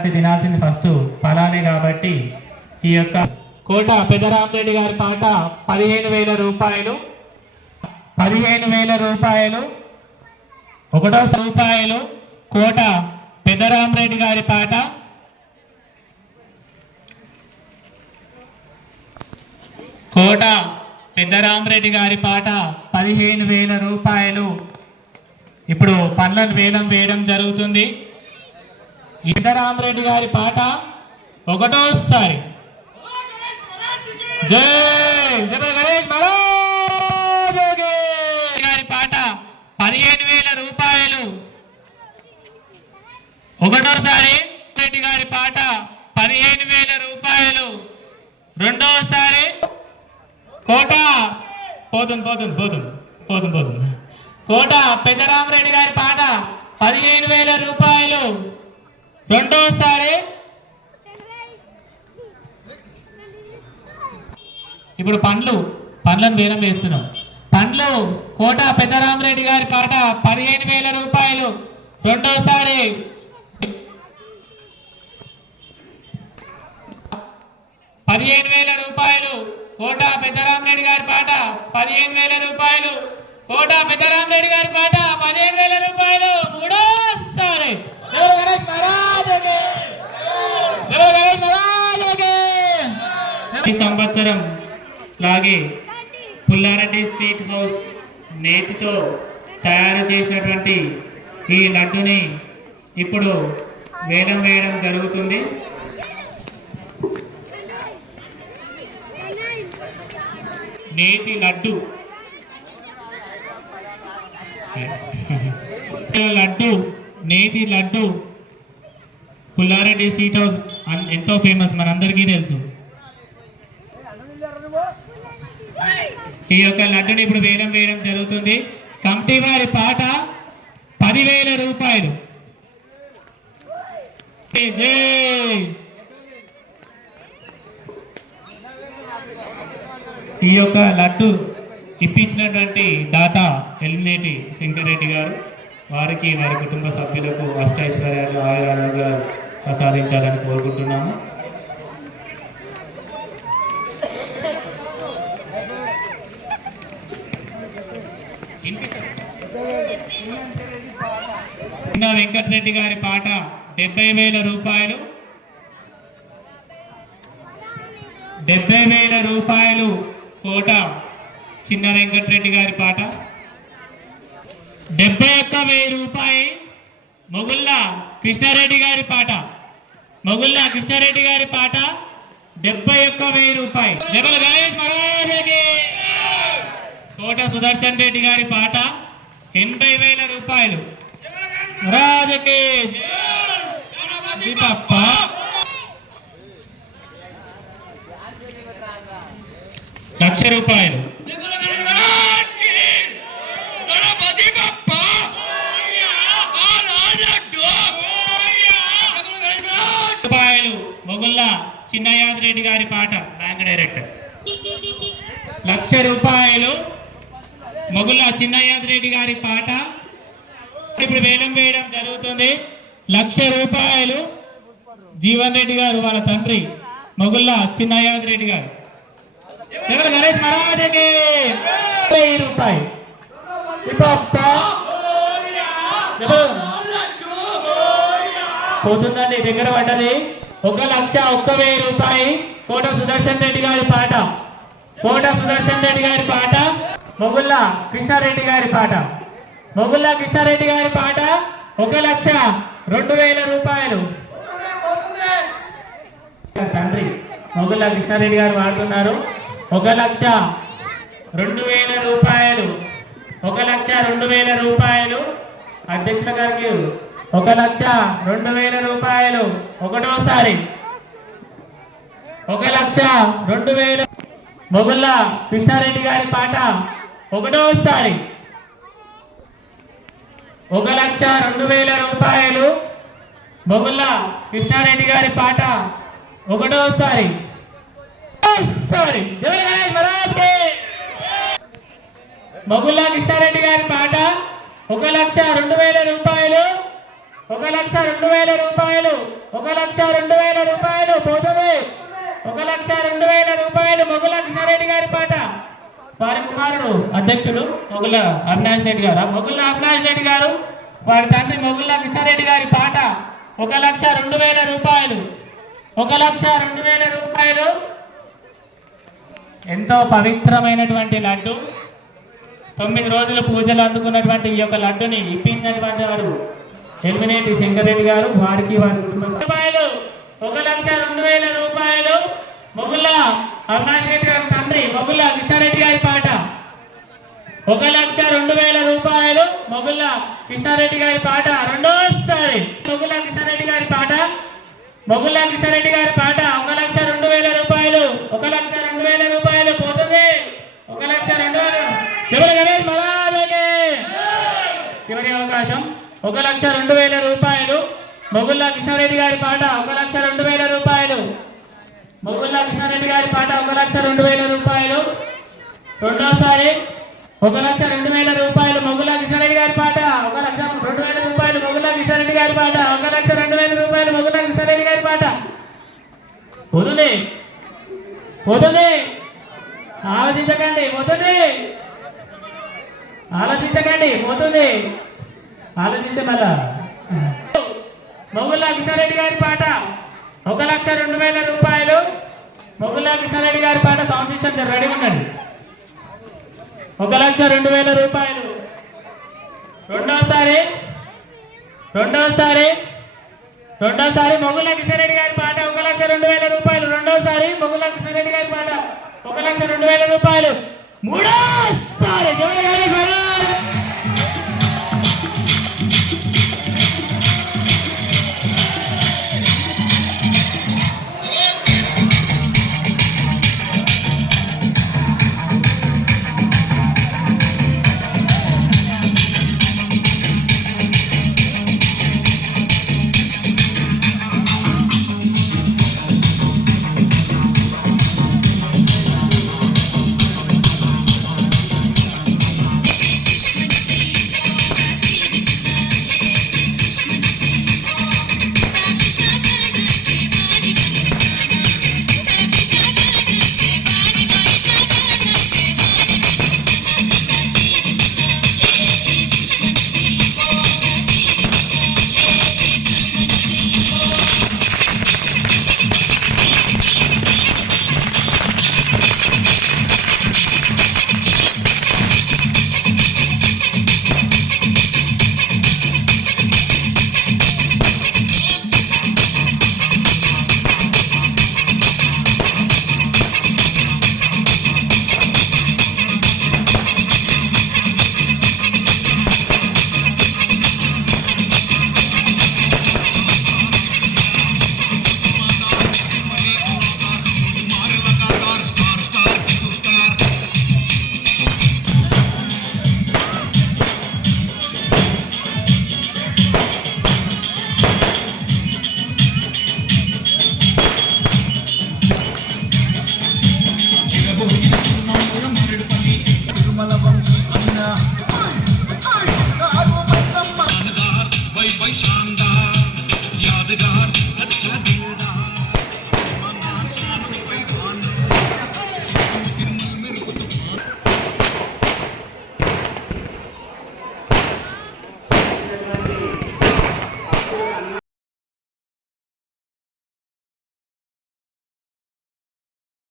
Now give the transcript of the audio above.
Sankranti తినాల్సింది first ఫలానే కాబట్టి ఈ యొక్క కోట పెద్దరామరెడ్డి గారి పాట పదిహేను వేల రూపాయలు. పదిహేను వేల రూపాయలు. ఒకటో రూపాయలు కోట పెద్దరామరెడ్డి గారి పాట. కోట పెద్దరామరెడ్డి గారి పాట పదిహేను వేల రూపాయలు. ఇప్పుడు పండ్లను వేలం వేయడం జరుగుతుంది. ఇందరామరెడ్డి గారి పాట ఒకటోసారి. జై జయ గణేష్ గారి పాట పదిహేను వేల రూపాయలు. ఒకటోసారి రెడ్డి గారి పాట పదిహేను వేల రూపాయలు. రెండోసారి కోట. పోతుంది పోతుంది పోతుంది పోతుంది పోతుంది కోట పెద్దరామరెడ్డి గారి పాట పదిహేను వేల రూపాయలు. రెండోసారి. ఇప్పుడు పండ్లు పండ్లను వేలం వేస్తున్నాం. పండ్లు కోట పెద్దరామరెడ్డి గారి పాట పదిహేను వేల రూపాయలు. రెండోసారి. పదిహేను వేల రూపాయలు. కోట పెద్దరామరెడ్డి గారి పాట పదిహేను వేల రూపాయలు. కోట పెద్దరామరెడ్డి గారి పాట పదిహేను వేల రూపాయలు మూడోసారి జై గణేష్ మహారాజుకి! జై గణేష్ మహారాజుకి! ప్రతి సంవత్సరం లాగే పుల్లారెడ్డి స్వీట్ హౌస్ నేతితో తయారు చేసినటువంటి ఈ లడ్డుని ఇప్పుడు వేలం వేయడం జరుగుతుంది. నేతి లడ్డు. లడ్డు నేతి లడ్డు పుల్లారెడ్డి స్వీట్ హౌస్ ఎంతో ఫేమస్ మనందరికీ తెలుసు. ఈ యొక్క లడ్డుని ఇప్పుడు వేలం వేయడం జరుగుతుంది. కమిటీ వారి పాట పదివేల రూపాయలు. ఈ యొక్క లడ్డు ఇప్పించినటువంటి దాత ఎల్మినేటి శంకరెడ్డి గారు వారికి వారి కుటుంబ సభ్యులకు అష్టైశ్వర్యాలు ఆయురాలుగా ప్రసాదించాలని కోరుకుంటున్నాము. వెంకటరెడ్డి గారి పాట డెబ్బై వేల రూపాయలు. డెబ్బై వేల రూపాయలు కోట చిన్న వెంకటరెడ్డి గారి పాట. డెబ్బై ఒక్క వెయ్యి రూపాయి మొగుళ్ళ కృష్ణారెడ్డి గారి పాట. మొగుళ్ళ కృష్ణారెడ్డి గారి పాట డెబ్బై ఒక్క వెయ్యి రూపాయి. జగల్ గణేష్ మహారాజుకి కోట సుదర్శన్ రెడ్డి గారి పాట ఎనభై వేల రూపాయలు. రాజుకి దీపప్ప లక్ష రూపాయలు. రూపాయలు. మొగుళ్ళ చిన్నయాదిరెడ్డి గారి పాట బ్యాంక్ డైరెక్టర్. లక్ష రూపాయలు. మొగుళ్ళ చిన్నయాదిరెడ్డి గారి పాట ఇప్పుడు వేలం వేయడం జరుగుతుంది. లక్ష రూపాయలు జీవన్ రెడ్డి గారు వాళ్ళ తండ్రి మొగుళ్ళ చిన్నయాదిరెడ్డి గారు. ఎవరు గణేష్ మహారాజుకి వెయ్యి రూపాయలు. పోతుందండి దగ్గర పడ్డది. ఒక లక్ష ఒక్క వెయ్యి రూపాయి. కోట సుదర్శన్ రెడ్డి గారి పాట. కోట సుదర్శన్ రెడ్డి గారి పాట. మొగుళ్ళ కృష్ణారెడ్డి గారి పాట. మొగుళ్ళ కృష్ణారెడ్డి గారి పాట ఒక లక్ష రెండు వేల రూపాయలు. తండ్రి మొగుళ్ళ కృష్ణారెడ్డి గారు వాడుతున్నారు ఒక లక్ష రెండు వేల రూపాయలు. ఒక లక్ష రెండు వేల రూపాయలు. అధ్యక్ష గారికి ఒక లక్ష రెండు వేల రూపాయలు. ఒకటోసారి. ఒక లక్ష రెండు వేల. మొగుళ్ళ కృష్ణారెడ్డి గారి పాట ఒకటోసారి. ఒక లక్ష రెండు వేల రూపాయలు. బొగుళ్ళ కృష్ణారెడ్డి గారి పాట ఒకటోసారి. సారీ కృష్ణారెడ్డి గారి పాట ఒక లక్ష రెండు వేల రూపాయలు. ఒక లక్ష రెండు వేల రూపాయలు. ఒక లక్ష రెండు వేల రూపాయలు. పోతుంది ఒక లక్ష రెండు వేల రూపాయలు. మొగుల కృష్ణారెడ్డి గారి పాట. వారి కుమారుడు అధ్యక్షుడు మొగుల అవినాష్ రెడ్డి గారు. మొగుల అవినాష్ రెడ్డి గారు వారి తండ్రి మొగుల కృష్ణారెడ్డి గారి పాట ఒక లక్ష రెండు వేల రూపాయలు. ఒక లక్ష రెండు వేల రూపాయలు. ఎంతో పవిత్రమైనటువంటి లడ్డు. తొమ్మిది రోజులు పూజలు అందుకున్నటువంటి ఈ యొక్క లడ్డుని ఇప్పించినటువంటి వారు ఎలిమినేటి శంకరెడ్డి గారు వారికి వారి రూపాయలు ఒక లక్ష రెండు వేల రూపాయలు. మొగుళ్ళ అవినాష్ గారి తండ్రి. మొగుళ్ళ కృష్ణారెడ్డి గారి పాట. ఒక లక్ష రెండు వేల రూపాయలు మొగుళ్ళ కృష్ణారెడ్డి గారి పాట రెండోసారి. మొగుళ్ళ కృష్ణారెడ్డి గారి పాట. మొగుళ్ళ కృష్ణారెడ్డి గారి పాట ఒక లక్ష రెండు వేల రూపాయలు. ఒక లక్ష రెండు వేల రూపాయలు పోతుంది. ఒక లక్ష రెండు వేల గణేష్ చివరి అవకాశం. ఒక లక్ష రెండు వేల రూపాయలు. మొగుళ్ళ కృష్ణారెడ్డి గారి పాట ఒక లక్ష రెండు వేల రూపాయలు. మొగుళ్ళ కృష్ణారెడ్డి గారి పాట ఒక లక్ష రెండు వేల రూపాయలు. రెండోసారి ఒక లక్ష రెండు వేల రూపాయలు మొగుళ్ళ కృష్ణారెడ్డి గారి పాట ఒక లక్ష రెండు వేల రూపాయలు మొగుళ్ళ కృష్ణారెడ్డి గారి పాట ఒక లక్ష రెండు వేల రూపాయలు మొగుళ్ళ కృష్ణారెడ్డి గారి పాట. వదులే. వదులే. ఆలోచించకండి వదులే. ఆలోచించకండి పోతుంది ఆలోచించే మళ్ళా. మొగుళ్ళ కృష్ణారెడ్డి గారి పాట ఒక లక్ష రెండు వేల రూపాయలు కృష్ణారెడ్డి గారి పాట సౌండ్ సిస్టమ్ రెడీ ఉండండి. ఒక లక్ష రెండు వేల రూపాయలు. రెండోసారి రెండోసారి రెండోసారి మొగుళ్ళ కృష్ణారెడ్డి గారి పాట ఒక లక్ష రెండు వేల రూపాయలు. రెండోసారి మొగుళ్ళ కృష్ణారెడ్డి గారి పాట ఒక లక్ష రెండు వేల రూపాయలు. మూడోసారి